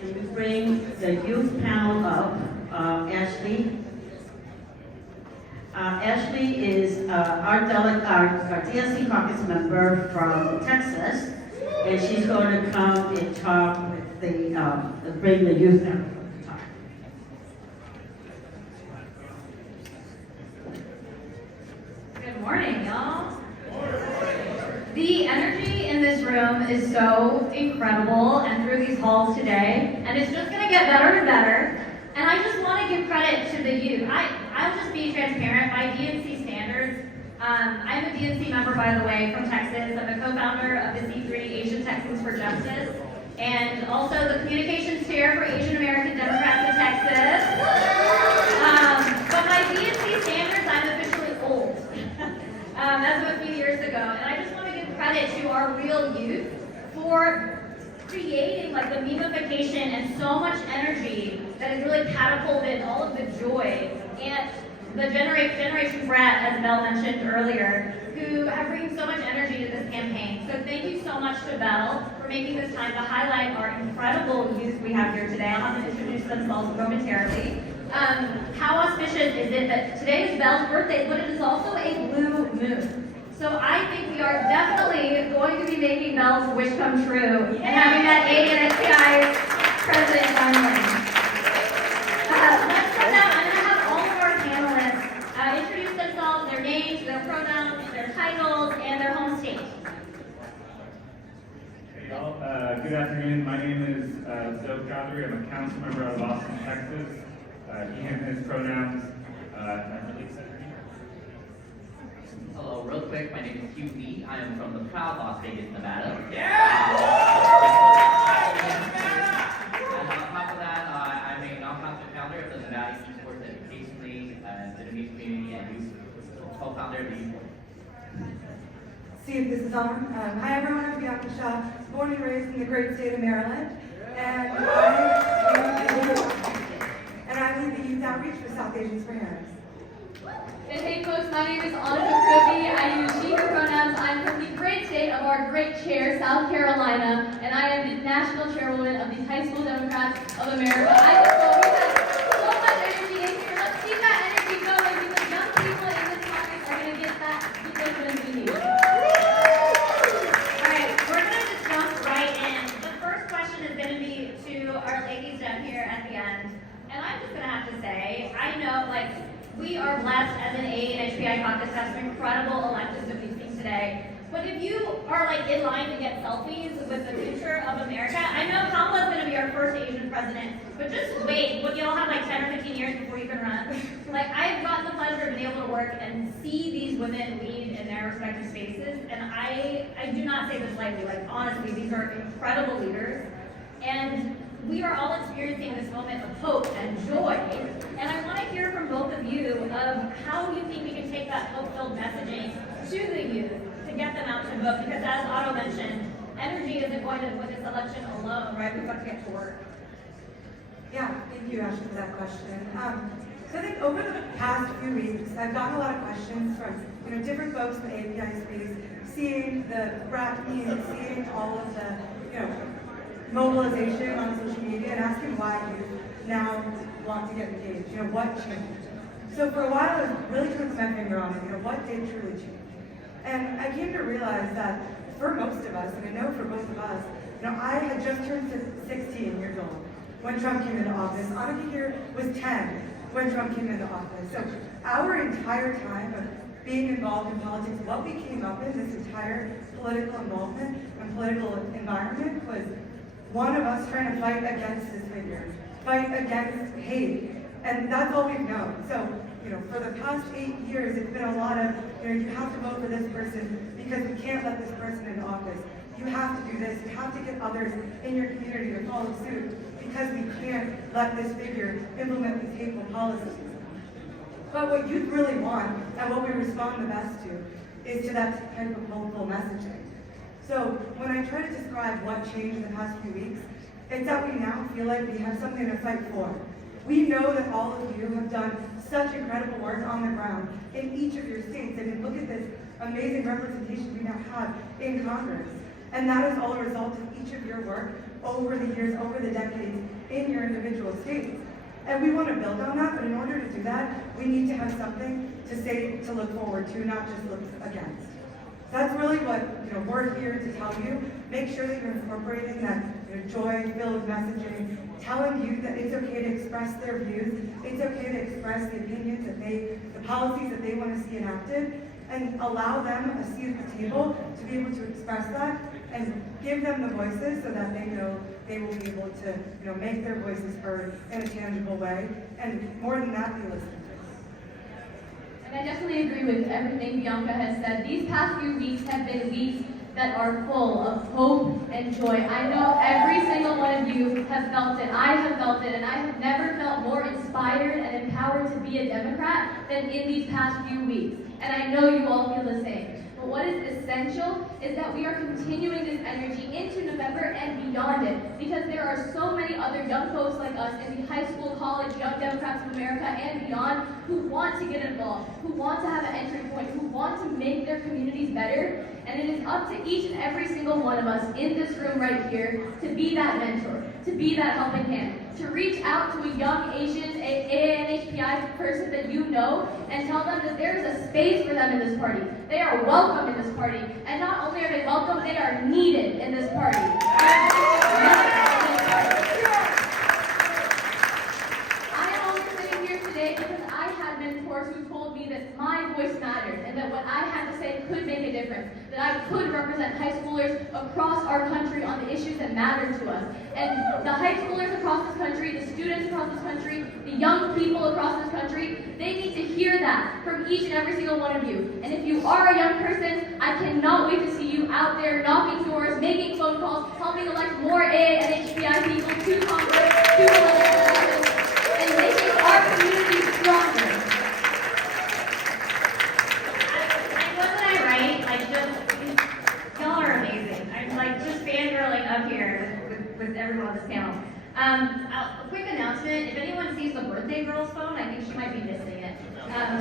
And we bring the youth panel up, Ashley. Ashley is our DNC caucus member from Texas, and she's going to come and talk with bring the youth panel to talk. Good morning, y'all. The energy in this room is so incredible and through these halls today, and it's just gonna get better and better. And I just want to give credit to the youth. I'll just be transparent. My DNC standards, I'm a DNC member, by the way, from Texas. I'm a co-founder of the C3 Asian Texans for Justice, and also the communications chair for Asian American Democrats in Texas. But my DNC standards, I'm officially old, as of a few years ago. And I just want to give credit to our real youth for creating like the memification and so much energy that has really catapulted all of the joy and the Generation Brat, as Belle mentioned earlier, who have bringing so much energy to this campaign. So thank you so much to Belle for making this time to highlight our incredible youth we have here today. I'll have to introduce themselves momentarily. How auspicious is it that today is Belle's birthday, but it is also a blue moon. So I think we are definitely going to be making Belle's wish come true and having that ANSTI president finally. Let's start out. I'm going to have all of our panelists introduce themselves, their names, their pronouns, their titles, and their home state. Hey y'all, good afternoon. My name is Zoe Chaudhary. I'm a council member out of Austin, Texas. He, him, his pronouns. Hello, real quick, my name is Hugh Lee. I am from the proud Las Vegas, Nevada. Yeah! And on top of that, I'm a nonprofit founder of the Nevada Youth Sports Education League, the Vietnamese community, and youth co-founder of the Youth Board. See if this is on. Hi everyone, I'm Bianca Shaw, born and raised in the great state of Maryland, and I lead the youth outreach for South Asians for Harris. And hey folks, my name is Annika Kribbe. I use she, her pronouns. I'm from the great state of our great chair, South Carolina, and I am the national chairwoman of the High School Democrats of America. I just know we have so much energy in here. Let's keep that energy going because young people in this Congress are going to get that difference we need. All right, we're going to just jump right in. The first question is going to be to our ladies down here at the end. And I'm just going to have to say, I know, we are blessed as an ANHPI caucus to have some incredible electives that we've seen today. But if you are in line to get selfies with the future of America, I know Kamala's going to be our first Asian president, but just wait. You'll have 10 or 15 years before you can run. I've gotten the pleasure of being able to work and see these women lead in their respective spaces, and I do not say this lightly. Honestly, these are incredible leaders, and we are all experiencing this moment of hope and joy, and I want to hear from both of you of how you think we can take that hope-filled messaging to the youth to get them out to vote, because as Otto mentioned, energy isn't going to win this election alone, right? We've got to get to work. Yeah, thank you, Ashley, for that question. So I think over the past few weeks, I've gotten a lot of questions from different folks in the API space, seeing the BRAC community, seeing all of the mobilization on social media, and asking why you now want to get engaged. What changed? So for a while, I was really trying to put my finger on it. What did truly change? And I came to realize that for most of us, and I know for both of us, I had just turned 16 years old when Trump came into office. Annika here was 10 when Trump came into office. So our entire time of being involved in politics, what we came up in, this entire political involvement and political environment was one of us trying to fight against this figure, fight against hate, and that's all we've known. So, for the past 8 years, it's been a lot of, you have to vote for this person because we can't let this person into office. You have to do this. You have to get others in your community to follow suit because we can't let this figure implement these hateful policies. But what youth really want and what we respond the best to is to that type of hopeful messaging. So when I try to describe what changed in the past few weeks, it's that we now feel like we have something to fight for. We know that all of you have done such incredible work on the ground in each of your states. I mean, look at this amazing representation we now have in Congress. And that is all a result of each of your work over the years, over the decades in your individual states. And we want to build on that, but in order to do that, we need to have something to say, to look forward to, not just look against. That's really what we're here to tell you. Make sure that you're incorporating that joy-filled messaging, telling youth that it's okay to express their views, it's okay to express the opinions the policies that they want to see enacted, and allow them a seat at the table to be able to express that and give them the voices so that they know they will be able to make their voices heard in a tangible way, and more than that, be listened to. And I definitely agree with everything Bianca has said. These past few weeks have been weeks that are full of hope and joy. I know every single one of you have felt it. I have felt it, and I have never felt more inspired and empowered to be a Democrat than in these past few weeks. And I know you all feel the same. But what is essential is that we are continuing this energy into November and beyond it, because there are so many other young folks like us in the high school, college, Young Democrats of America and beyond who want to get involved, who want to have an entry point, who want to make their communities better. And it is up to each and every single one of us in this room right here to be that mentor, to be that helping hand, to reach out to a young Asian AANHPI person that you know and tell them that there is a space for them in this party. They are welcome in this party. And not only are they welcome, they are needed in this party. I am only sitting here today because I had mentors who told me that my voice mattered and that what I had to say could make a difference, that I could represent high schoolers across our country on the issues that matter to us. And the high schoolers across this country, the students across this country, the young people across this country, they need to hear that from each and every single one of you. And if you are a young person, I cannot wait to see you out there knocking doors, making phone calls, helping elect more AA and HBI people to Congress, to the legislature, and making our community stronger. Wasn't I right? Y'all are amazing. I'm just fangirling up here with everyone on this panel. A quick announcement: if anyone sees the birthday girl's phone, I think she might be missing it.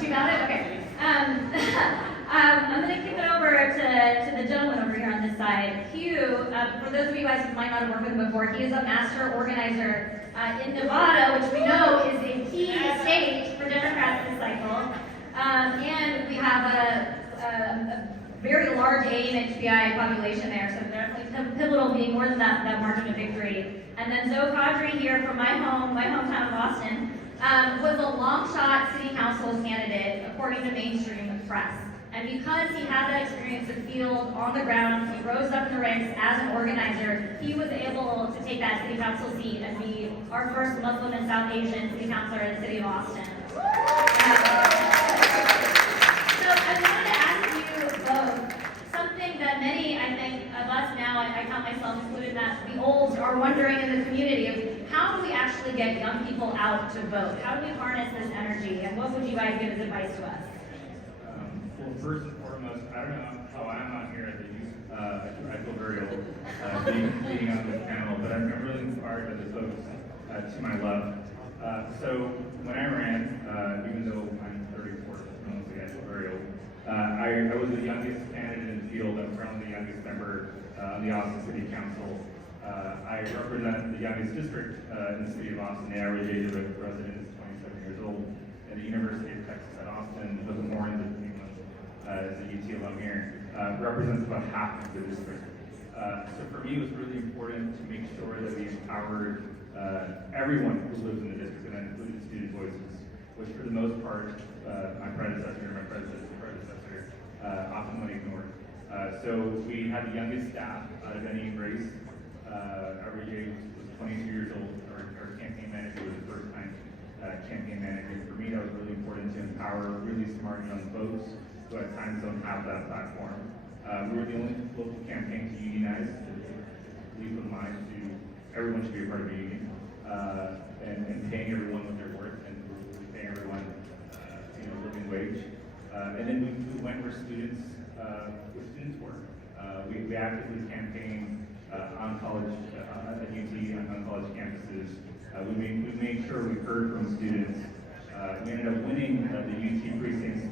She got it? Okay. I'm going to kick it over to the gentleman over here on this side. Hugh, for those of you guys who might not have worked with him before, he is a master organizer in Nevada, which we know is a key state for Democrats this cycle. And we have a very large A and HBI population there, so definitely pivotal, being more than that margin of victory. And then Zoe Caudry here from my hometown of Boston, was a long shot city council candidate according to mainstream press. And because he had that experience of field on the ground, he rose up in the ranks as an organizer, he was able to take that city council seat and be our first Muslim and South Asian city councilor in the city of Austin. So I wanted to ask you both something that many, I think, of us now, I count myself included, that the olds are wondering in the community of how do we actually get young people out to vote? How do we harness this energy? And what would you guys give as advice to us? Well, first and foremost, I don't know how I'm on here as a youth. I feel very old being on this panel, but I'm really inspired by the folks to my left. So when I ran, even though I'm 34, honestly, I feel very old. I was the youngest candidate in the field. I'm currently the youngest member on the Austin City Council. I represent the youngest district in the city of Austin. The average age of a resident is 27 years old. At the University of Texas at Austin, with the Warrens of England, as the UT alum here, represents about half of the district. So for me, it was really important to make sure that we empowered everyone who lives in the district, and that included student voices, which for the most part, my predecessor often went ignored. So we had the youngest staff out of any race. Average age was 22 years old. Our campaign manager was the first time campaign manager. For me, that was really important to empower really smart young folks who at times don't have that platform. We were the only local campaign to unionize, to leave the mind to everyone should be a part of a union, and paying everyone what they're worth, and paying everyone living wage. And then we went where students were. We actively campaigned on college, at UT, on college campuses. We made sure we heard from students. We ended up winning the UT precincts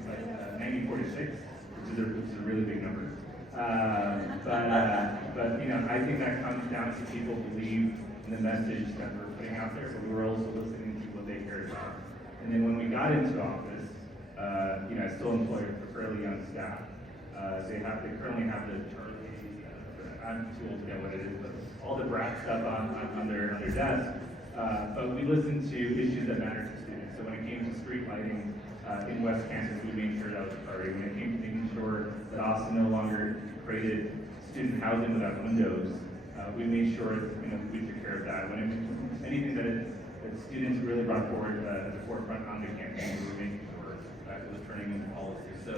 94-6, which is a really big number. But But I think that comes down to people believe in the message that we're putting out there, but we're also listening to what they care about. And then when we got into office, I still employ a fairly young staff. They currently have the Charlie, I'm too old to get what it is, but all the brat stuff on their desk. But we listened to issues that matter to students. So when it came to street lighting in West Campus, we made sure that was a priority. When it came to making sure that Austin no longer created student housing without windows, we made sure we took care of that. When it was anything that students really brought forward at the forefront on the campaign, we were making sure that it was turning into policy. So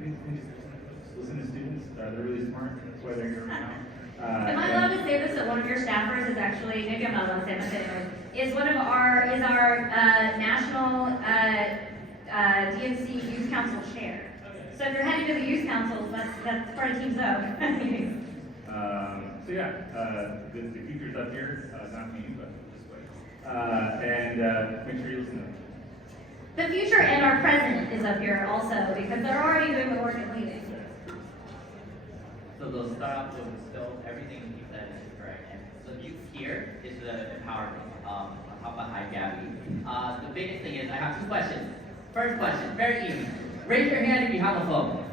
we just listen to students. They're really smart. That's why they're here right now. Am I allowed to say this, that one of your staffers is actually, maybe I'm not allowed to say it, but anyways, is our national DNC Youth Council chair. So if you're heading to the Youth Council, that's part of Team Zoe. So yeah, the future's up here, not me, but this way. And make sure you listen to them. The future and our president is up here also, because they're already doing the work and leading. So they'll start off with still everything you said is correct. And the youth here is the empowerment. I'll hop behind Gabby. The biggest thing is I have two questions. First question, very easy. Raise your hand if you have a phone.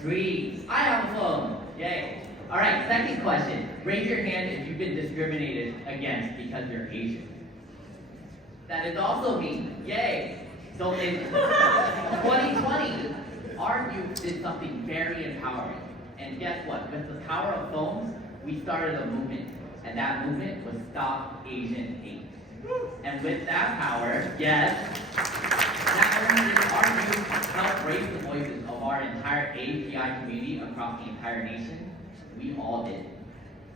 3. I have a phone. Yay. All right, second question. Raise your hand if you've been discriminated against because you're Asian. That is also me. Yay. So in 2020, our youth did something very empowering. And guess what? With the power of phones, we started a movement. And that movement was Stop Asian Hate. And with that power, yes, not only did our youth help raise the voices of our entire API community across the entire nation, we all did.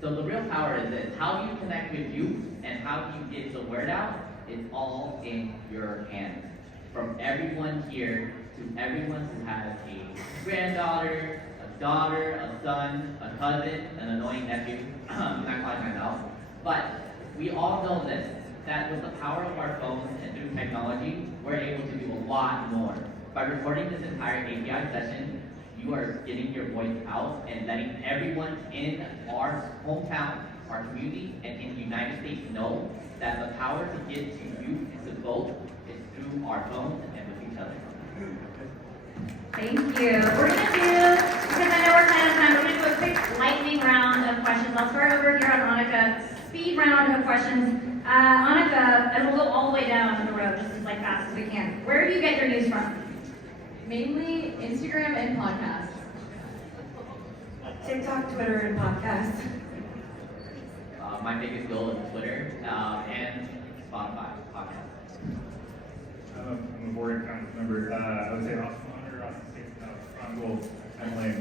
So the real power is this. How do you connect with youth and how do you get the word out? It's all in your hands. From everyone here to everyone who has a granddaughter, a daughter, a son, a cousin, an annoying nephew. I'm not calling myself. But we all know this, that with the power of our phones and through technology, we're able to do a lot more. By recording this entire API session, you are getting your voice out and letting everyone in our hometown, our community, and in the United States know that the power to get to youth to vote is through our phones and with each other. Thank you. We're going to do, because I know we're kind of time, we're going to do a quick lightning round of questions. I'll start over here on Annika. Speed round of questions. Annika, and we'll go all the way down the road, just as fast as we can. Where do you get your news from? Mainly Instagram and podcasts. TikTok, Twitter, and podcasts. My biggest goal is Twitter and Spotify podcasts. I'm a board council member. I would say Austin Hunter, Austin State, Chronicle, and Lane.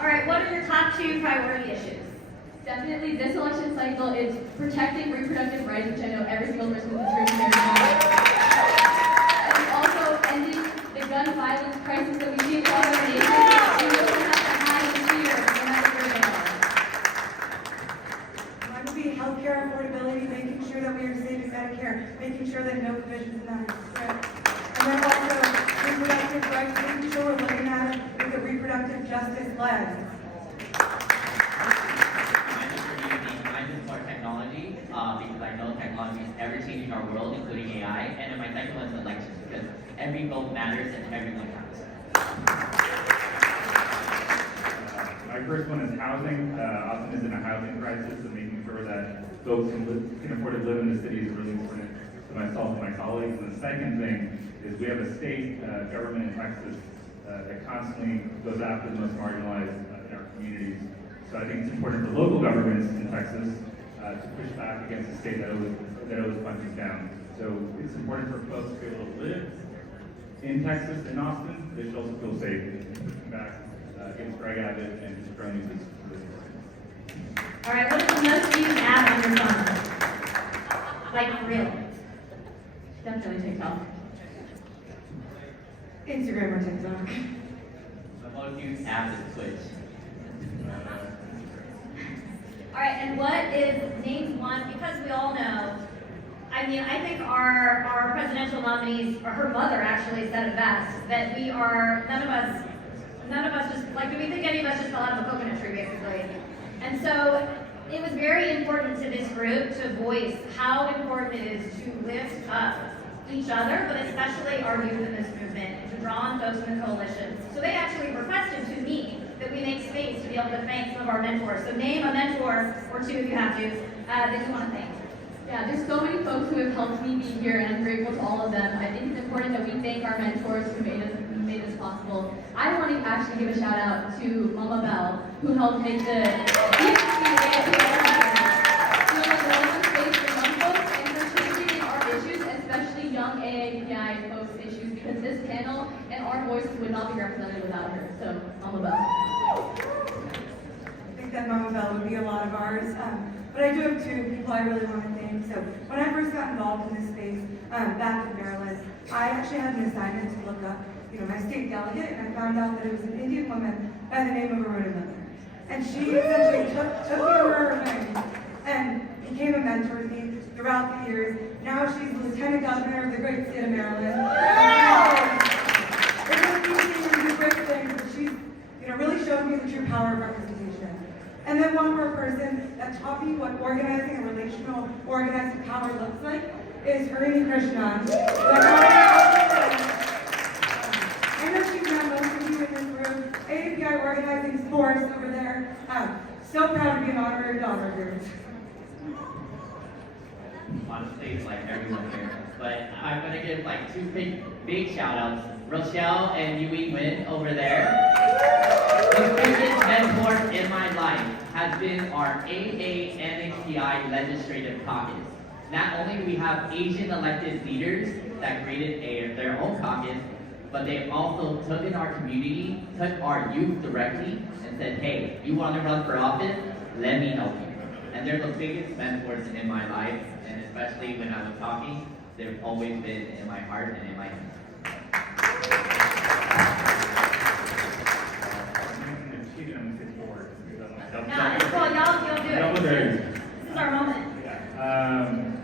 All right, what are your top 2 priority issues? Definitely this election cycle is protecting reproductive rights, which I know every single person in this room cares about. And also ending the gun violence crisis that we see across our nation. And we also have to hide in fear no matter where they are. Mine would be healthcare affordability, making sure that we are saving Medicare, making sure that no provisions in that are strict. And then also reproductive rights, making sure we're looking at it with a reproductive justice lens. Because I know technology is ever changing our world, including AI, and in my second one is elections, because every vote matters and everyone counts. My first one is housing. Austin is in a housing crisis, and making sure that folks can afford to live in the city is really important to myself and my colleagues. And the second thing is we have a state government in Texas that constantly goes after the most marginalized in our communities. So I think it's important for local governments in Texas to push back against the state that always punches down. So it's important for folks to be able to live in Texas, in Austin. They should also feel safe. Pushing back against drug habit and drug use is really important. All right, what is the most used app on your phone? Like, for real? Definitely TikTok. Instagram or TikTok. The most used app is Twitch. All right, and what is, name one, because we all know, I think our presidential nominees, or her mother actually said it best, that none of us none of us just, like, do we think any of us just fell out of a coconut tree, basically? And so it was very important to this group to voice how important it is to lift up each other, but especially our youth in this movement, and to draw on folks in the coalition. So they actually requested to me that we make space to be able to thank some of our mentors. So name a mentor or two if you have to, that you want to thank. Yeah, there's so many folks who have helped me be here, and I'm grateful to all of them. I think it's important that we thank our mentors who made this possible. I want to actually give a shout out to Mama Bell, who helped make the space for young folks and for changing our issues, especially young AAPI folks' issues, because this panel and our voices would not be represented without her. So, Mama Bell. I think that Mama Bell would be a lot of ours. But I do have two people I really want to thank. So when I first got involved in this space back in Maryland, I actually had an assignment to look up, my state delegate, and I found out that it was an Indian woman by the name of Aruna Miller. And she essentially took me under her wing and became a mentor to me throughout the years. Now she's Lieutenant Governor of the great state of Maryland. We're going to continue to do great things, but she's really showed me the true power of representation. And then one more person that taught me what organizing and relational organizing power looks like is Harini Krishnan. I know she's met most of you in this room. AAPI Organizing Force over there. So proud to be an honorary daughter of yours. Honestly, it's like everyone here. But I'm gonna give like two big shout outs. Rochelle and Yui Win over there. The biggest mentor in my life has been our AA NHPI Legislative Caucus. Not only do we have Asian elected leaders that created their own caucus, but they also took in our community, took our youth directly, and said, hey, you want to run for office? Let me help you. And they're the biggest mentors in my life, and especially when I was talking, they've always been in my heart and in my hands. Well, y'all do it. This is our moment. I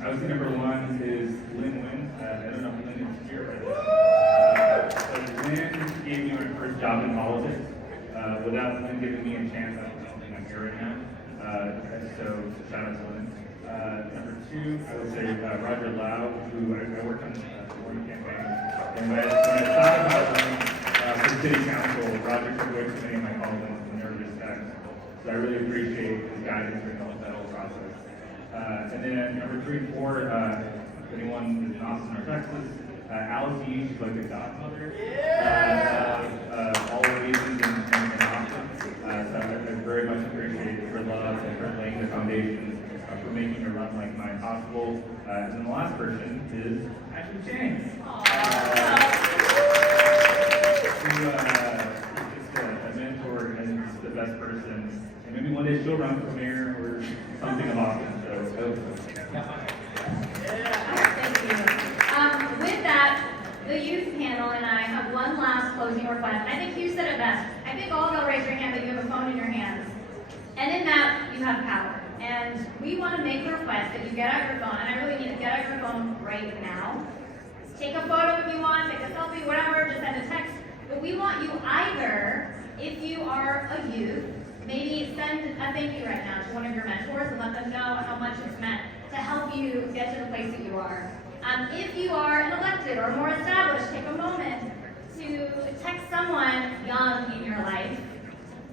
would say number one is Lynn Wynn. I don't know if Lynn is here, but Lynn gave me my first job in politics. Without Lynn giving me a chance, I don't think I'm here right now. So shout out to Lynn. Number two, I would say Roger Lau, who I worked on the morning campaign. And when I thought about running for city council, Roger took away from many of my colleagues when they were just so I really appreciate his guidance during that whole process. And then number three and four, if anyone is in Austin or Texas, Alice E, she's like the godmother of all the regions in Austin. So I very much appreciate her love and her laying the foundation for making a run like mine possible. And then the last person is Ashley Chang. Who is a mentor and is the best person. And maybe one day she'll run for mayor or something of Austin. So Thank you. With that, the youth panel and I have one last closing request. I think you said it best. I think all of y'all raise your hand that you have a phone in your hands. And in that, you have power. And we want to make the request that you get out your phone, and I really mean get out your phone right now. Take a photo if you want, take a selfie, whatever, just send a text. But we want you either, if you are a youth, maybe send a thank you right now to one of your mentors and let them know how much it's meant to help you get to the place that you are. If you are an elected or more established, take a moment to text someone young in your life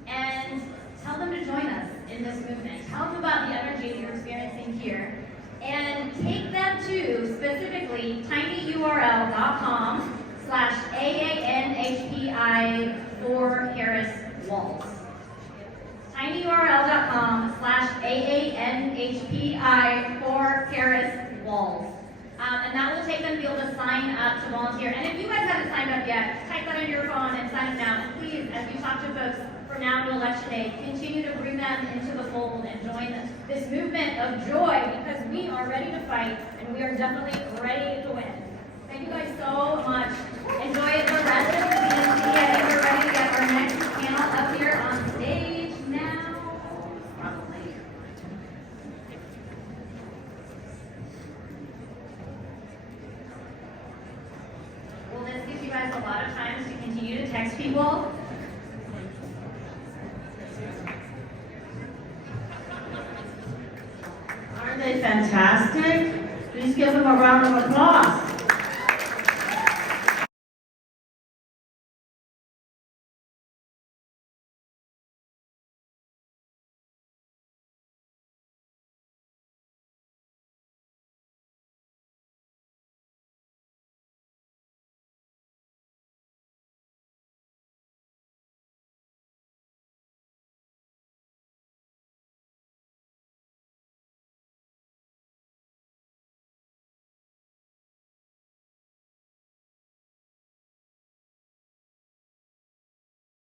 and tell them to join us in this movement. Tell them about the energy you're experiencing here. And take them to specifically tinyurl.com/AANHPI4Harris-Walls. tinyurl.com/AANHPI4Harris-Walls. And that will take them to be able to sign up to volunteer. And if you guys haven't signed up yet, type that on your phone and sign up now. And please, as you talk to folks from now to election day, continue to bring them into the fold and join this movement of joy, because we are ready to fight and we are definitely ready to win. Thank you guys so much. Enjoy the rest of the DNC. I think we're ready to get our next panel up here on stage now. Probably. Well, this gives you guys a lot of time to continue to text people. Aren't they fantastic? Please give them a round of applause.